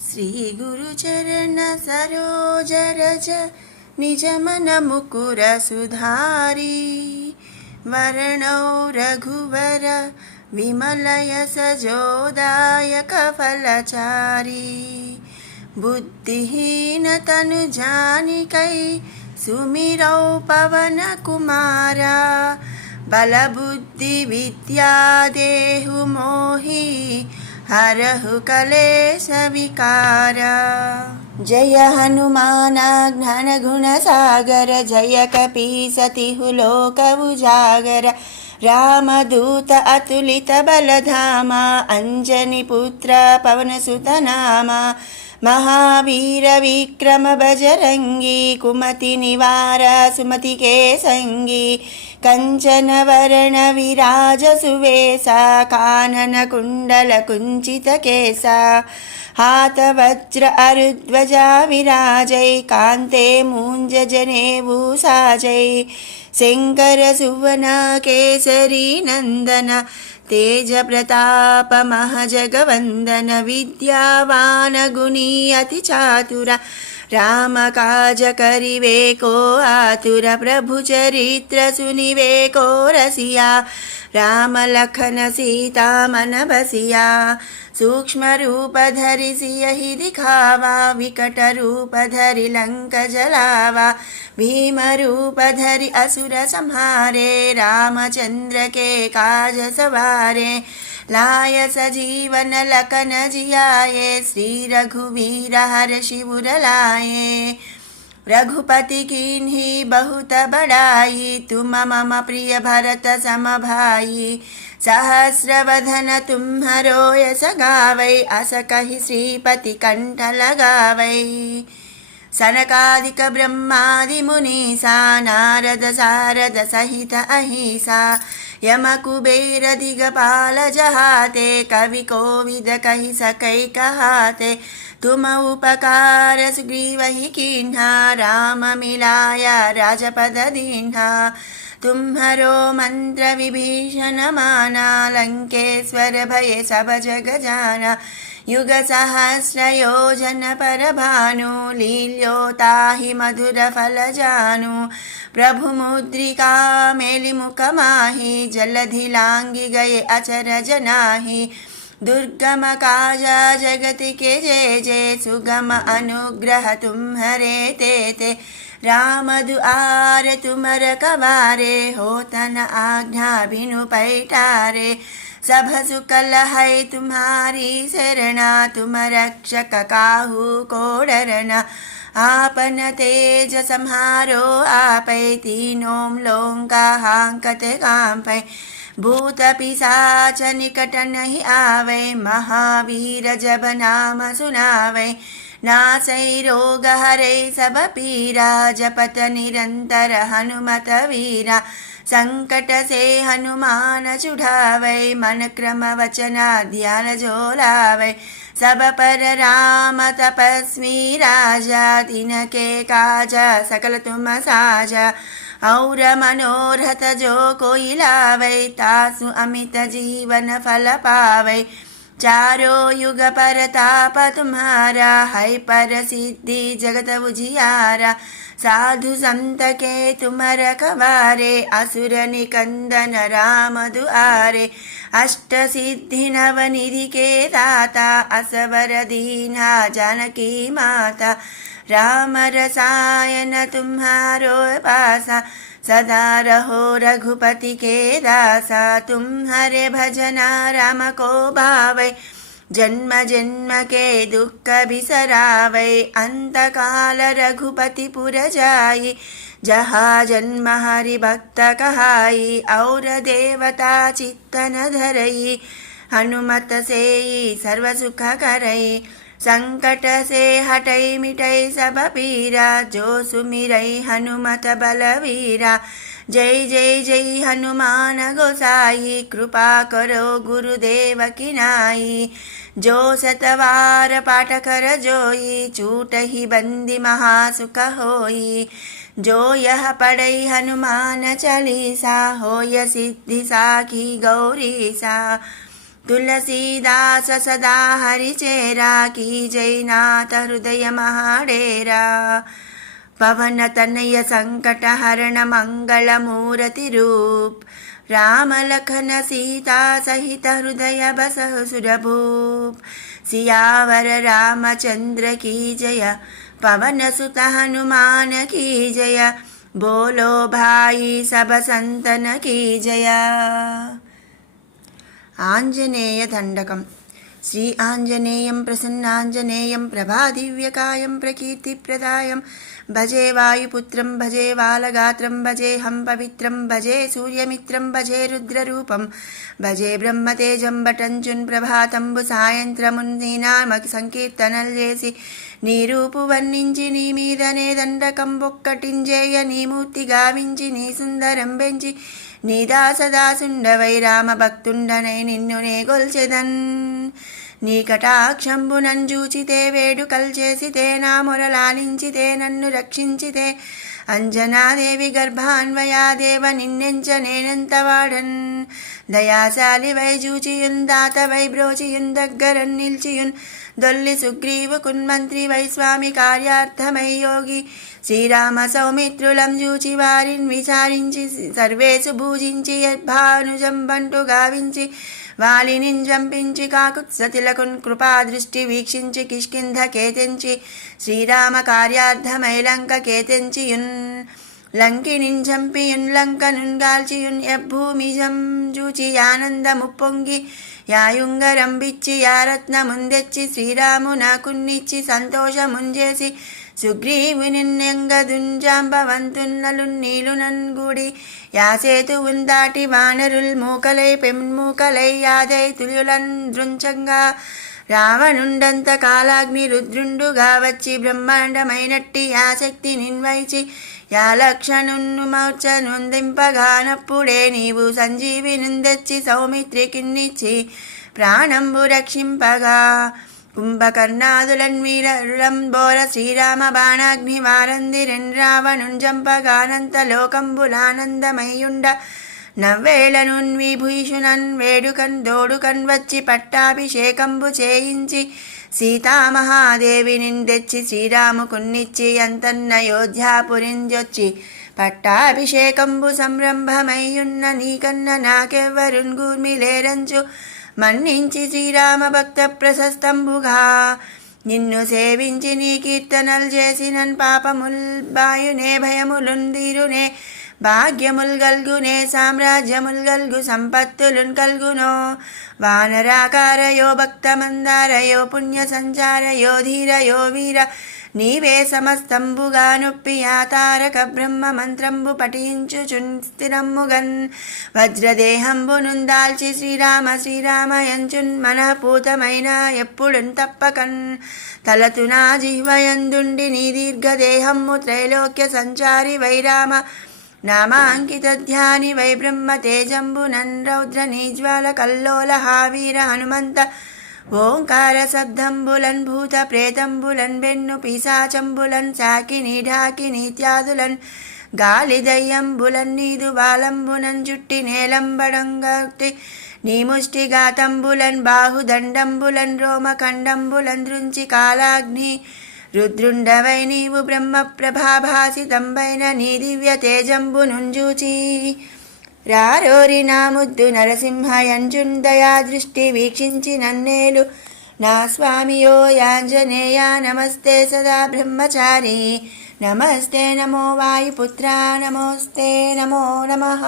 श्री गुरुचरण सरोज रज निज मन मुकुर सुधारी वरणौ रघुवर विमल यश जोदायक फलचारी बुद्धिहीन तनु जानिकै सुमिरौ पवन कुमारा बल बुद्धि विद्या देहु मोहि हरहु कलेश विकारा। जय हनुमान ज्ञान गुण सागर जय कपीसतिहु लोक उजागर रामदूत अतुलित बलधामा अंजनी पुत्र पवन सुत नामा महावीर विक्रम बजरंगी कुमति निवार सुमति के संगी कंचन वरण विराज सुवेशा कानन कुंडल कुंचित केसा हाथ वज्र अरुध्वजा विराजै कांते मूंज जनेऊ साजै शंकर सुवन केसरी नंदन तेज प्रताप महजगवंदन विद्यावान गुणी अति चातुर राम काज करिवे को आतुर प्रभु चरित्र सुनिवे को रसिया राम लखन सीता मन बसिया सूक्ष्म रूप धरि सियहि दिखावा विकट रूप धरि लंक जलावा भीम रूप धरि असुर संहारे रामचंद्र के काज सवारे लाय सजीवन लखन जियाए श्री रघुवीर हर्षि उर लाए रघुपति कीन्ही बहुत बड़ाई तुम मम प्रिय भरत सम भाई सहस्र वदन तुम्हरो यश गावै अस कहि श्रीपति कंठ लगावै सनकादिक ब्रह्मादि मुनीसा नारद सारद सहित अहिसा यम कुबेर दिगपाल जहाते कवि कोविद कहि सकै कहाते तुम उपकार सुग्रीवहि कीन्हा राम मिलाया राजपद दीन्हा तुम्हरो मंत्र विभीषण माना लंकेश्वर भय सब जग जाना युग सहस्र योजन पर भानु लील्योताहि मधुर फल जानु प्रभु मुद्रिका मेलि मुख माहि जलधि लांघि गए अचरज नाही दुर्गम काज जगति के जय जय सुगम अनुग्रह तुम्हरे तेते राम दुआर तुम रखवारे होतन आज्ञा बिनु पैठारे सब सुख लहै तुम्हारी शरणा तुम रक्षक काहू को डरना आपन तेज सम्हारो आपै तीनों लोका हांकते कांपै भूत पिशाच निकट नहीं आवे महावीर जब नाम सुनावे नासै रोग हरै सब पीरा जपत निरंतर हनुमत वीरा संकट से हनुमान छुड़ावै मन क्रम वचन ध्यान जो लावै सब पर राम तपस्वी राजा तिनके काज सकल तुम साजा और मनोरथ जो कोई लावै तासु अमित जीवन फल पावै चारो युग परताप तुम्हारा है पर सिद्धि जगत उजियारा साधु संत के तुम रखवारे असुर निकंदन राम दुआरे अष्ट सिद्धि नव निधि के दाता असवर दीना जानकी माता राम रसायन तुम्हारो पासा सदा रहो रघुपति के दासा तुम्हारे भजना राम को भावै जन्म जन्म के दुख बिसरावै अंत काल रघुपति पुर जाई जहाँ जन्म हरि भक्त कहाई और देवता चित्तन धरई हनुमत से सर्व सुख करई संकट से हटई मिटई सब पीरा जो सुमिरई हनुमत बलवीरा जय जय जय हनुमान गोसाई कृपा करो गुरुदेव की नाई जो सतवार पाठ कर जोई छूट ही बंदी महासुख होई जो यह पढ़ई हनुमान चालीसा होय सिद्धि साखी गौरी सा तुलसीदास सदा हरिचेरा की जय नाथ हृदय महाडेरा पवन तनय संकट हरण मंगल मूर्ति रूप राम लखन सीता सहित हृदय बसहु सुरभूप सियावर रामचंद्र की जय पवन सुत हनुमान की जय बोलो भाई सब संतन की जय। आंजनेय दंडकम। श्री आंजनेयं प्रसन्नांजनेयं प्रभादिव्यकायं प्रकीर्तिप्रदायं भजे वायुपुत्रं भजे बालगात्रं भजेऽहं पवित्रं भजे सूर्यमित्रं भजे रुद्ररूपं भजे ब्रह्मतेजं बटञ्चुन् ప్రభాతంబు సాయంత్రమున్ నీ నామ సంకీర్తనలు చేసి నీ రూపు వర్ణించి నీ మీదనే దండకం ఒక్కటింజేయ నీ మూర్తి గావించి నీ సుందరం పెంచి నీ దాసదాసుండవై రామ భక్తుండనై నిన్ను నే గొల్చెదన్ నీ కటాక్షంబునన్ జూచితే వేడుకల్ చేసితే నా మొరలాలించితే నన్ను రక్షించితే అంజనాదేవి గర్భాన్వయాదేవ నిన్నెంచ నేనెంత వాడన్ దయాశాలి వై జూచియున్ దాత వై బ్రోచియున్ దగ్గరన్ నిల్చియున్ దొల్లి సుగ్రీవు కున్మంత్రి వై స్వామి కార్యార్థమై యోగి శ్రీరామ సౌమిత్రులం జూచి వారిని విచారించి సర్వేసు భూజించి యద్భానుజం బంటు గావించి వాలిని జంపించి కాకుత్సతిలకున్ కృపాదృష్టి వీక్షించి కిష్కింధ కేతించి శ్రీరామ కార్యార్థమై లంక కేతించియున్ లంకినిన్ చంపియున్ లంకనున్ గాల్చియున్ యభూమిజం జూచి ఆనందముప్పొంగి యాయుంగరం బిచ్చి యారత్నముందెచ్చి శ్రీరాము నాకున్నిచ్చి సంతోషముంజేసి సుగ్రీవునిన్యంగదుంజాంబవంతున్నలున్ నీలునన్ గూడి యాసేతువున్ దాటి వానరుల్ మూకలై పెమ్మూకలై యాదై తుల్యులన్ దృంచంగా రావణుండంత కాలాగ్ని రుద్రుండుగా వచ్చి బ్రహ్మాండమైనట్టి యాశక్తి నిన్వైచి యా లక్షణున్ను మౌర్చ నొందింపగానప్పుడే నీవు సంజీవి నుందెచ్చి సౌమిత్రికిన్నిచ్చి ప్రాణంబు రక్షింపగా కుంభకర్ణాదులన్ వీరంబోర శ్రీరామ బాణాగ్ని వారందిరెన్ రావణుంజంపగానంత లోకంబులానందమయ్యుండ నవ్వేళనున్ విభూషునన్ వేడుకన్ దోడుకన్ వచ్చి పట్టాభిషేకంబు చేయించి సీతామహాదేవిని తెచ్చి శ్రీరాముకున్నిచ్చి అంతన్నయోధ్యాపురింజొచ్చి పట్టాభిషేకంబు సంరంభమయ్యున్న నీకన్న నాకెవ్వరున్ గూర్మిలేరంచు మన్నించి శ్రీరామ భక్త ప్రశస్తంబుగా నిన్ను సేవించి నీ కీర్తనలు చేసినన్ పాపముల్ బాయునే భయములుందిరునే భాగ్యముల్ గల్గునే సామ్రాజ్యముల్ గల్గు సంపత్తులున్ కల్గునో వానరాకారయో భక్తమందారయో పుణ్య సంచారయో ధీరయో వీర నీవే సమస్తంబుగా నొప్పి ఆ తారక బ్రహ్మ మంత్రంబు పఠించుచున్ స్థిరమ్ముగన్ వజ్రదేహంబు నుందాల్చి శ్రీరామ శ్రీరామయంచున్ మనఃపూతమైన ఎప్పుడున్ తప్పకన్ తలతునా జిహ్వయందుండి నీ దీర్ఘదేహమ్ము త్రైలోక్య సంచారి వైరామ నామాంకిత ధ్యాని వై బ్రహ్మ తేజంబునన్ రౌద్ర నీజ్వాల కల్లోల హావీర హనుమంత ఓంకార శబ్దంబులన్ భూత ప్రేతంబులన్ బెన్ను పిశాచంబులన్ సాకిని ఢాకిని ఇత్యాదులన్ గాలి దయ్యంబులన్ నీదు బాలంబునన్ జుట్టి నేలంబడంగటి నీ ముష్టిఘాతంబులన్ బాహుదండంబులన్ రోమఖండంబులన్ దృంచి కాలాగ్ని రుద్రుండవై నీవు బ్రహ్మ ప్రభాభాసితంబైన నీ దివ్య తేజంబు నుంజూచి రారోరి నా ముద్దు నరసింహయంజున్ దయా దృష్టి వీక్షించి నన్నేలు నా స్వామియో యాంజనేయ నమస్తే సదా బ్రహ్మచారి నమస్తే నమో వాయుపుత్ర నమోస్తే నమో నమః।